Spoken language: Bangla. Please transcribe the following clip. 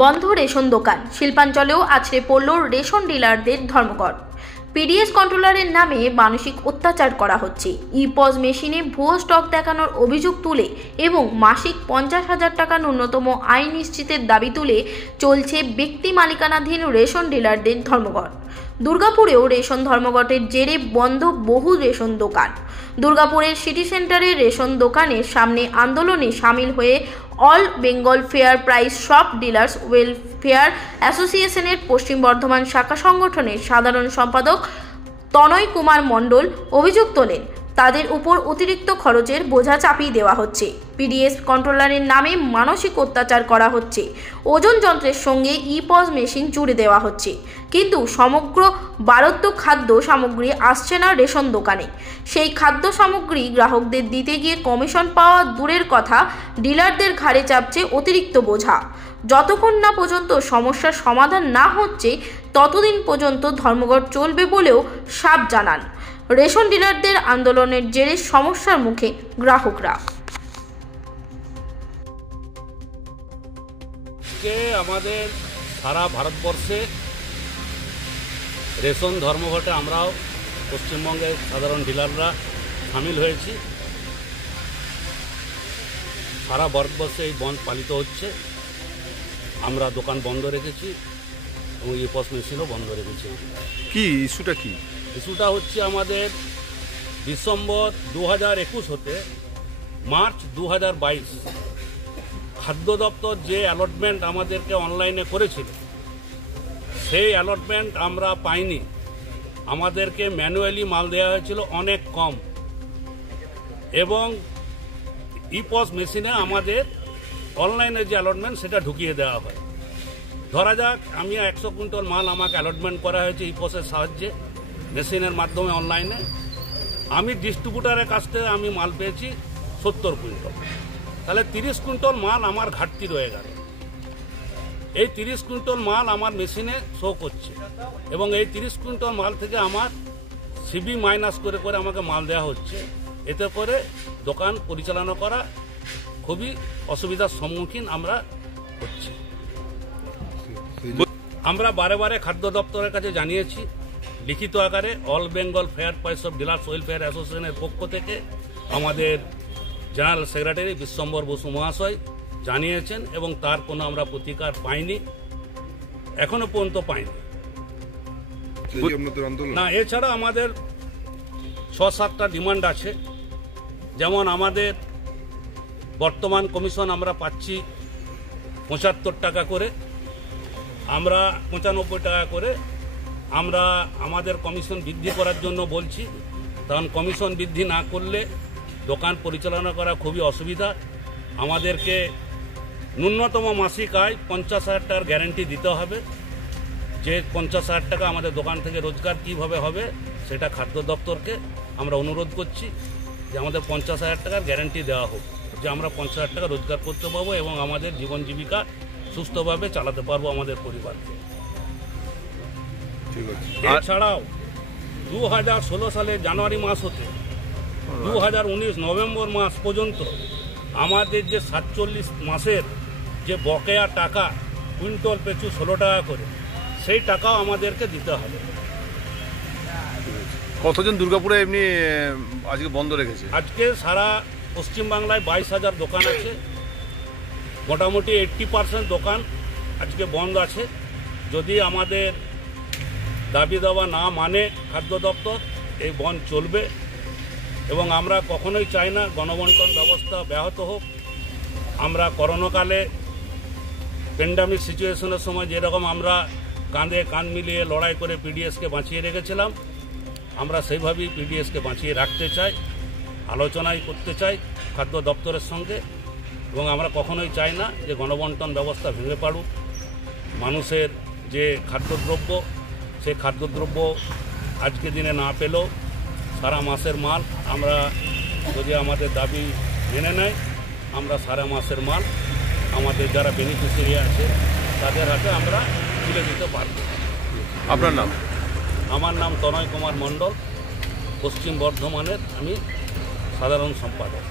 বন্ধ রেশন দোকান, শিল্পাঞ্চলেও আছড়ে পড়ল রেশন ডিলারদের ধর্মঘট। পিডিএস কন্ট্রোলারের নামে মানসিক অত্যাচার করা হচ্ছে। ইপজ মেশিনে ভুয়ো স্টক দেখানোর অভিযোগ তুলে এবং মাসিক 50,000 টাকা ন্যূনতম আয় নিশ্চিতের দাবি তুলে চলছে ব্যক্তি মালিকানাধীন রেশন ডিলারদের ধর্মঘট। দুর্গাপুরেও রেশন ধর্মঘটের জেরে বন্ধ বহু রেশন দোকান। দুর্গাপুরের সিটি সেন্টারের রেশন দোকানের সামনে আন্দোলনে সামিল হয়ে all Bengal fair price shop dealers welfare অ্যাসোসিয়েশনের পশ্চিম বর্ধমান শাখা সংগঠনের সাধারণ সম্পাদক তনয় কুমার মণ্ডল অভিযোগ তোলেন, তাদের উপর অতিরিক্ত খরচের বোঝা চাপিয়ে দেওয়া হচ্ছে। পিডিএস কন্ট্রোলারের নামে মানসিক অত্যাচার করা হচ্ছে। ওজন যন্ত্রের সঙ্গে ইপজ মেশিন জুড়ে দেওয়া হচ্ছে, কিন্তু সমগ্র বারদ্য খাদ্য সামগ্রী আসছে না রেশন দোকানে। সেই খাদ্য সামগ্রী গ্রাহকদের দিতে গিয়ে কমিশন পাওয়া দূরের কথা, ডিলারদের ঘাড়ে চাপছে অতিরিক্ত বোঝা। যতক্ষণ না পর্যন্ত সমস্যার সমাধান না হচ্ছে ততদিন পর্যন্ত ধর্মঘট চলবে বলেও সাফ জানান। রেশন ডিলারদের আন্দোলনের জেরে সমস্যার মুখে গ্রাহকরা। আমাদের সারা ভারতবর্ষে রেশন ধর্মঘটে আমরাও পশ্চিমবঙ্গের সাধারণ ডিলাররা সামিল হয়েছি। সারা ভারতবর্ষে এই বন্ধ পালিত হচ্ছে। আমরা দোকান বন্ধ রেখেছি এবং ইপজ মেশিনও বন্ধ রেখেছি। কি ইস্যুটা কি? ইস্যুটা হচ্ছে আমাদের ডিসেম্বর 2021 হতে মার্চ 2022 খাদ্য দপ্তর যে অ্যালটমেন্ট আমাদেরকে অনলাইনে করেছিল সেই অ্যালটমেন্ট আমরা পাইনি। আমাদেরকে ম্যানুয়ালি মাল দেওয়া হয়েছিল অনেক কম এবং ইপজ মেশিনে আমাদের অনলাইনে যে অ্যালটমেন্ট সেটা ঢুকিয়ে দেওয়া হয়। ধরা যাক আমি 100 কুইন্টাল মাল আমাকে অ্যালটমেন্ট করা হয়েছে ইপজের সাহায্যে মেশিনের মাধ্যমে অনলাইনে। আমি ডিস্ট্রিবিউটারের কাছ থেকে আমি মাল পেয়েছি 70 কুইন্টাল। তাহলে 30 কুইন্টাল মাল আমার ঘাটতি রয়ে গেল। এই 30 কুইন্টাল মাল আমার মেশিনে শো করছে এবং এই 30 কুইন্টাল মাল থেকে আমার সিবি মাইনাস করে করে আমাকে মাল দেওয়া হচ্ছে। এতে করে দোকান পরিচালনা করা খুবই অসুবিধার সম্মুখীন আমরা হচ্ছি। আমরা বারে বারে খাদ্য দপ্তরের কাছে জানিয়েছি লিখিত আকারে। All Bengal fair price of dealers welfare অ্যাসোসিয়েশনের পক্ষ থেকে আমাদের জেনারেল সেক্রেটারি বিশ্বম্বর বসু মহাশয় জানিয়েছেন এবং তার কোনো আমরা প্রতিকার পাইনি, এখনো পর্যন্ত পাইনি। না, এছাড়া আমাদের 6-7টা ডিমান্ড আছে। যেমন আমাদের বর্তমান কমিশন আমরা পাচ্ছি 75 টাকা করে, আমরা 95 টাকা করে। আমরা আমাদের কমিশন বৃদ্ধি করার জন্য বলছি, কারণ কমিশন বৃদ্ধি না করলে দোকান পরিচালনা করা খুবই অসুবিধা। আমাদেরকে ন্যূনতম মাসিক আয় 50,000 টাকার গ্যারেন্টি দিতে হবে। যে 50,000 টাকা আমাদের দোকান থেকে রোজগার কীভাবে হবে সেটা খাদ্য দপ্তরকে আমরা অনুরোধ করছি যে আমাদের 50,000 টাকার গ্যারেন্টি দেওয়া হোক, যে আমরা 50,000 টাকা রোজগার করতে পারবো এবং আমাদের জীবন জীবিকা সুস্থভাবে চালাতে পারবো আমাদের পরিবারকে। এছাড়াও 2016 সালের জানুয়ারি মাস হতে 2019 নভেম্বর মাস পর্যন্ত আমাদের যে 47 মাসের যে বকেয়া টাকা কুইন্টাল পিছু 16 টাকা করে, সেই টাকাও আমাদেরকে দিতে হবে। কতজন দুর্গাপুরে এমনি আজকে বন্ধ রেখেছে? আজকে সারা পশ্চিমবাংলায় 22,000 দোকান আছে। মোটামুটি 80% দোকান আজকে বন্ধ আছে। যদি আমাদের দাবি দেওয়া না মানে খাদ্য দপ্তর, এই বন্ধ চলবে এবং আমরা কখনোই চাই না গণবন্টন ব্যবস্থা ব্যাহত হোক। আমরা করোনাকালে প্যান্ডামিক সিচুয়েশনের সময় যেরকম আমরা কাঁধে কাঁধ মিলিয়ে লড়াই করে পিডিএসকে বাঁচিয়ে রেখেছিলাম, আমরা সেইভাবেই পিডিএসকে বাঁচিয়ে রাখতে চাই, আলোচনাই করতে চাই খাদ্য দপ্তরের সঙ্গে এবং আমরা কখনোই চাই না যে গণবন্টন ব্যবস্থা ভেঙে পড়ুক। মানুষের যে খাদ্যদ্রব্য, সেই খাদ্যদ্রব্য আজকে দিনে না পেলেও সারা মাসের মাল আমরা যদি আমাদের দাবি মেনে নেয়, আমরা সারা মাসের মাল আমাদের যারা বেনিফিশিয়ারি আছে তাদের হাতে আমরা তুলে দিতে পারব। আপনার নাম? আমার নাম তনয় কুমার মণ্ডল, পশ্চিম বর্ধমানের আমি সাধারণ সম্পাদক।